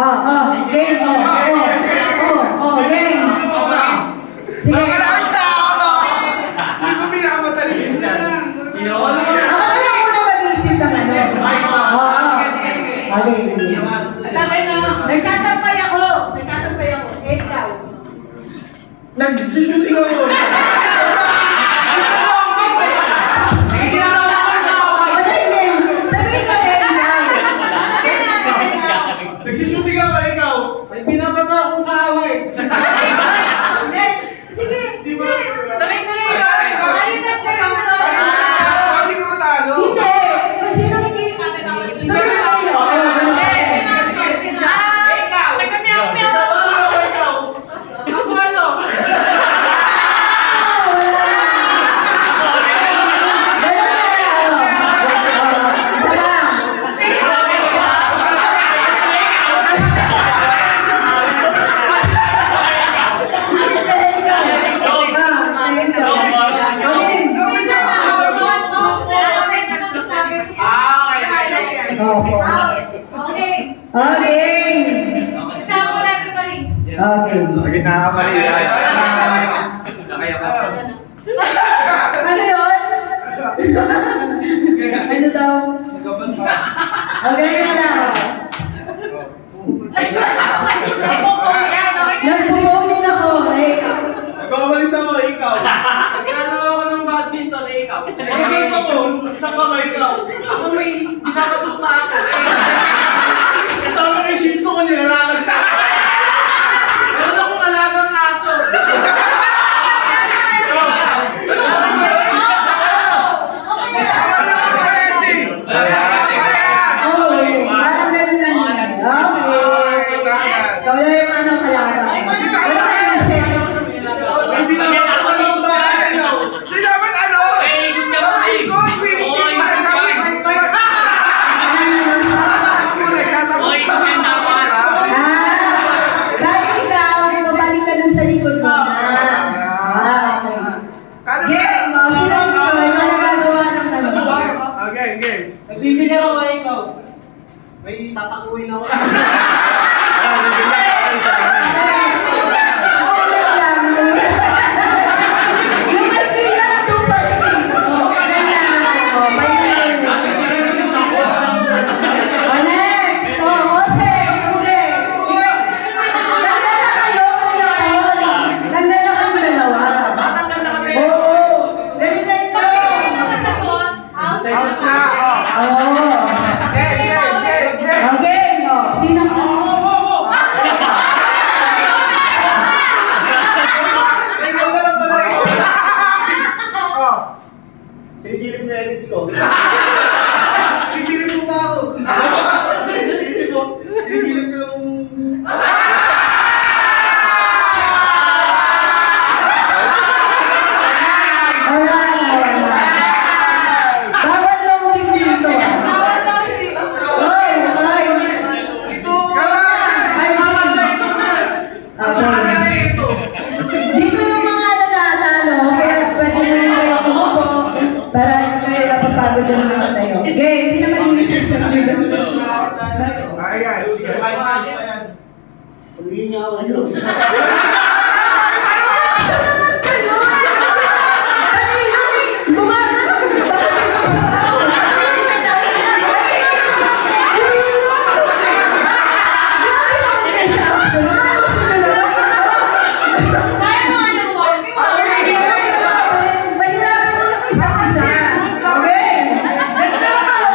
Game. Game. Sige. Hindi ko pinamatali dyan. Ako na lang muna mag-iisip ng ano. Okay. Nagsasampay ako. Ikaw. Nag-shooting ako. Sabihin ko yan lang. Nag-shooting ako, ikaw. May pinapata akong kaaway. Sige. Di ba? Tuloy. Alitan kayo. Sino matalo? Hindi. Kung sino hindi. Tuloy na kayo. Ako ano? Isa pa. Okay. Sige na ako rin. Ano yun? Ano daw? Okay na lang. Nagpo-bowling ako. Nag-awalis ako, ikaw. Naglalaro ako ng badminton, ikaw. Nag-game ako, isang kamay, ikaw. Ako may pinapatuta ako. Kasama kay Shinzo ko nilalakad ka. Meron akong alagang aso. Parang ganun lang yun. Okay. Ikaw na yung ano kalaga. Wala ka yung set. Hindi naman ako ng bata, ikaw. Hindi naman ano. Bakit ikaw, mabalik ka dun sa likod mo na. Okay. Game! Sino ito? Ikaw nagagawa ng ano. Okay, game. Nagbibigyan ako ikaw. May tatakuin ako. Ulit lang. Yung kaibigan na doon pa rin. Ganyan. Pahinga. Next. Jose. Uli. Naglan na kayo, Kuya Paul. Naglan na kayong dalawa. Oo. Galingan nyo. Out na. Oo. Okay. Sino? Ikaw na lang pala ikaw. Oh. Sisilip sa edits ko. Sisilip ko pa ako. Sisilip ko yung... Bawal longing dito. Oy, oy. Okay. Dito yung mga nanalo, kaya pwede na rin kayo kumupo para hindi kayo napapagod dyan mga tayo. Game, sino mag-iisip sa video? Ayan. Ulihin niya ako. Siya naman kayo! Kanina, gumagano. Bakit ikaw sa tao? Grabe naman kayo sa action. Ayaw sila naman. Mahirapan na yung isa't-isa. Okay? Ganito lang ako.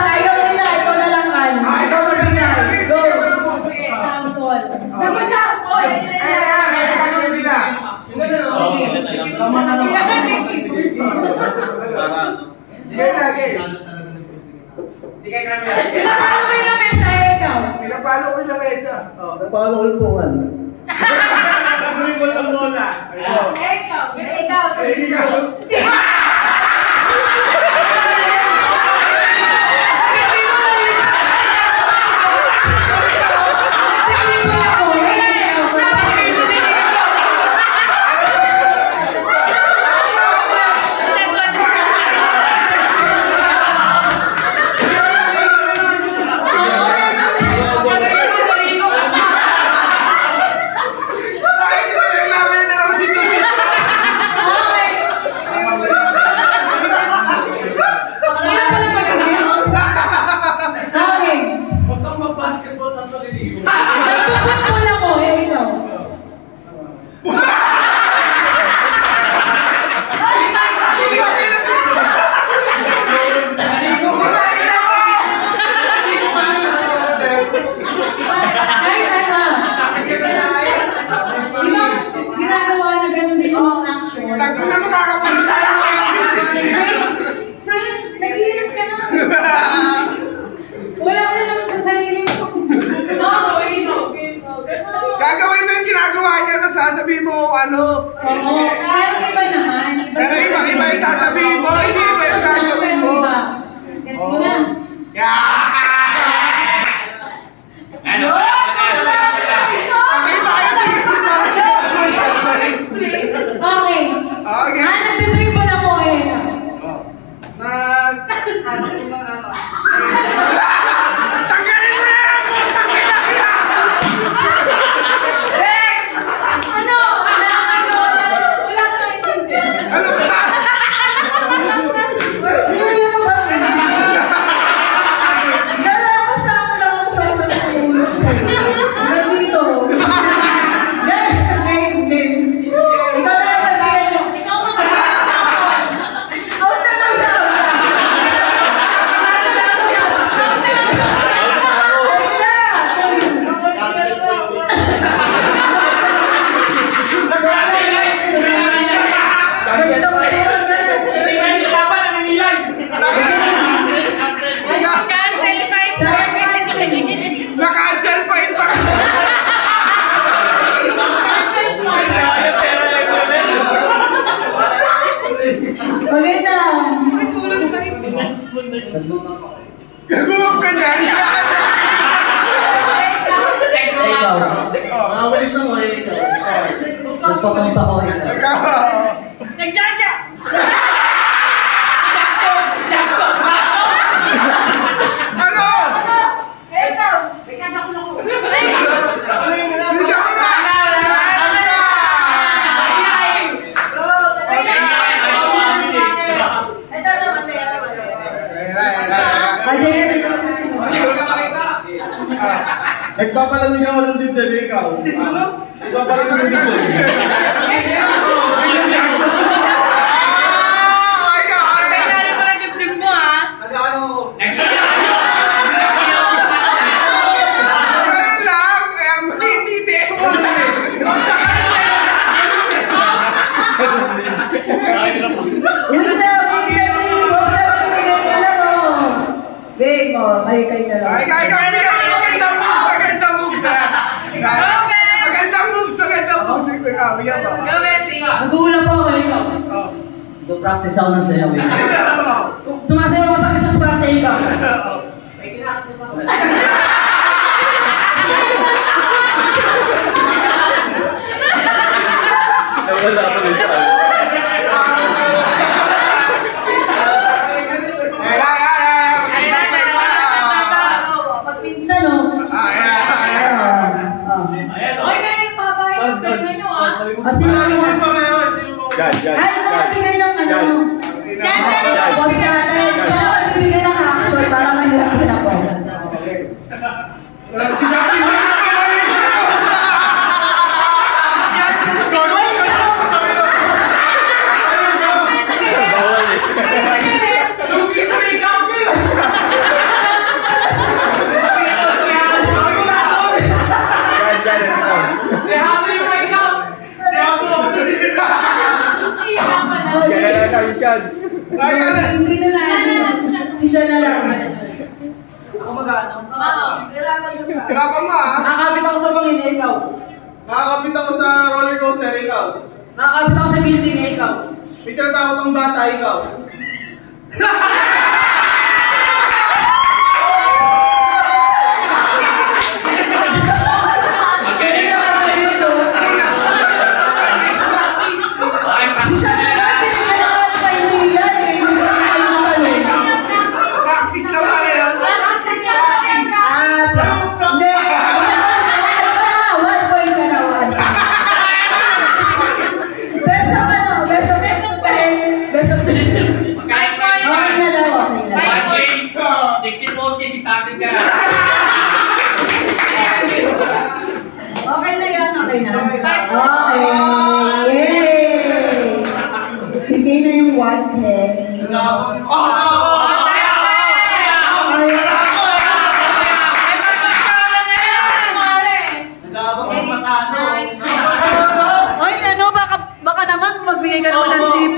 Ayaw nila. Ikaw na lang, Ann. Ikaw magbigay. Go. Sige, Camila. Pinapalo ko yung lamesa, ikaw. Pinapalo ko yung lamesa. Oh. Napakalo ko yung pungan. Nagawin mo ng lola. Ikaw. Oo, pero iba naman. Pero iba yung sasabihin mo, hindi iba yung gagawin mo. Gets mo na. Ano? Pakita kayo sa para sa Okay. Okay. Nagtitriple ako eh. Tanggalin mo na yan! Ano? Wala ko naintindihan. Ano ba? Kala ko saan lang ako sasabihin sa'yo. Nandito. Game. Ikaw na lang nagbigay mo. Ikaw mag-example. Out na lang siya. Cancel pa ito. Na-cancel pa ito! Cancel pa ito. Maganda. Nagulong ka niyan! Ikaw. Makawalis ako eh, ikaw. Nagpapunta ko ikaw. Nagjaja. Ano? Ikaw. Nagjaja ko lang ako. Bisa ko na! Ito na masaya na masaya. Ajay. Nagpapalamig ako ng dibdib, ikaw. Nagpapalamig ng dibdib. Kailangan ko na dibdib mo ha. Ganun lang! Kaya matititi mo! Uy, sabi sa libo, bigay ka lang oh. Game mo, kayo na lang. Magandang moves! Magandang moves! Bigyan mo. Go, Messi. Nagugulang po ako, ikaw. Practice ako ng sayaw, ikaw. Sumasayaw ako sa Christmas party ka. Pagpinsan oh. Oy, kayo papayin sa inyo nyo ha. Sino mo? Ay, nagbibigay ng ano. Boss natin. Siya ako nagbibigay ng action para mahirap din ako. Sino na? Si siya na lang. Ako mag-ano? Hirapan mo ah! Nakakapit ako sa bangin, ikaw. Nakakapit ako sa roller coaster, ikaw. Nakakapit ako sa building, ikaw. May tinatakot ang bata, ikaw. Si siya na lang. Binigyan na lang pa hindi yan eh. Hindi ko naman tanong. Practice lang pala yun. Hindi. One point ka na. Best of ano? Best of 10. Best of 10. Kahit po yun. Okay na daw. Okay na. 5 points. 60-40, 600 ka. Okay na yan. Okay na. Okay. Yay! Bigay na yung 1K. Oy, ano? Baka naman magbigay ka naman ng tip.